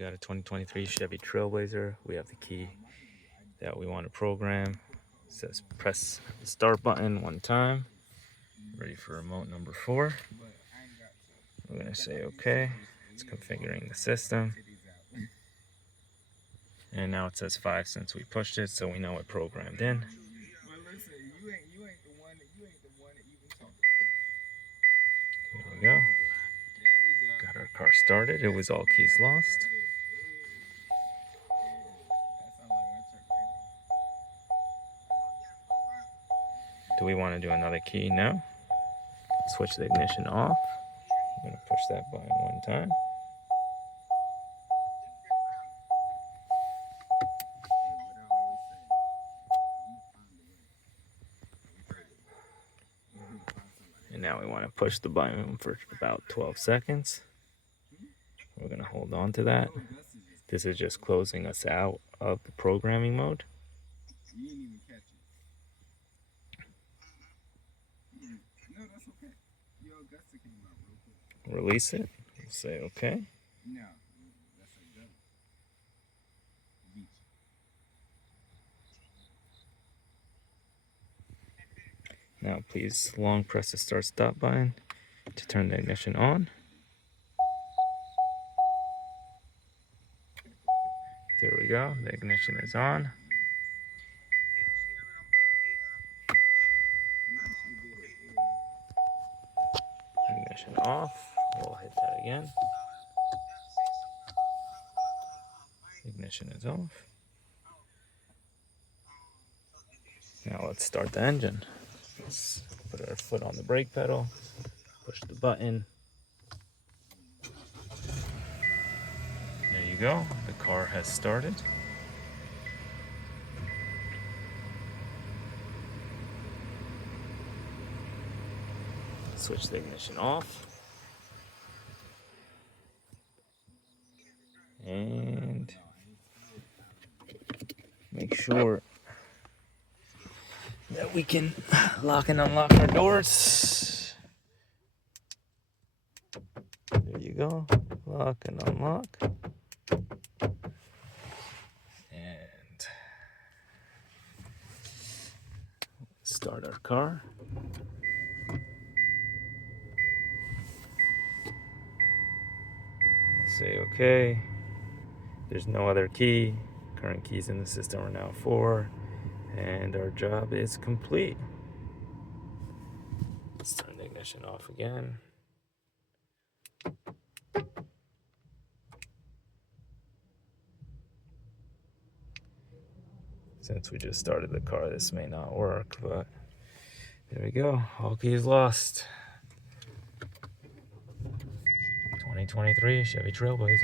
got a 2023 Chevy Trailblazer. We have the key that we want to program. It says press the start button one time. Ready for remote number 4. We're going to say OK. It's configuring the system. And now it says 5 since we pushed it, so we know it programmed in. Here we go. Got our car started. It was all keys lost. Do we want to do another key? No. Switch the ignition off. I'm going to push that button one time. And now we want to push the button for about 12 seconds. We're going to hold on to that. This is just closing us out of the programming mode. Release it. Say OK. Now please long press the start stop button to turn the ignition on. There we go, the ignition is on. Ignition off. We'll hit that again. Ignition is off. Now let's start the engine. Let's put our foot on the brake pedal, push the button. There you go, the car has started. Switch the ignition off. And make sure that we can lock and unlock our doors. There you go, lock and unlock. And start our car. Say OK. There's no other key. Current keys in the system are now 4. And our job is complete. Let's turn the ignition off again. Since we just started the car, this may not work, but there we go. All keys lost. 2023 Chevy Trailblazer.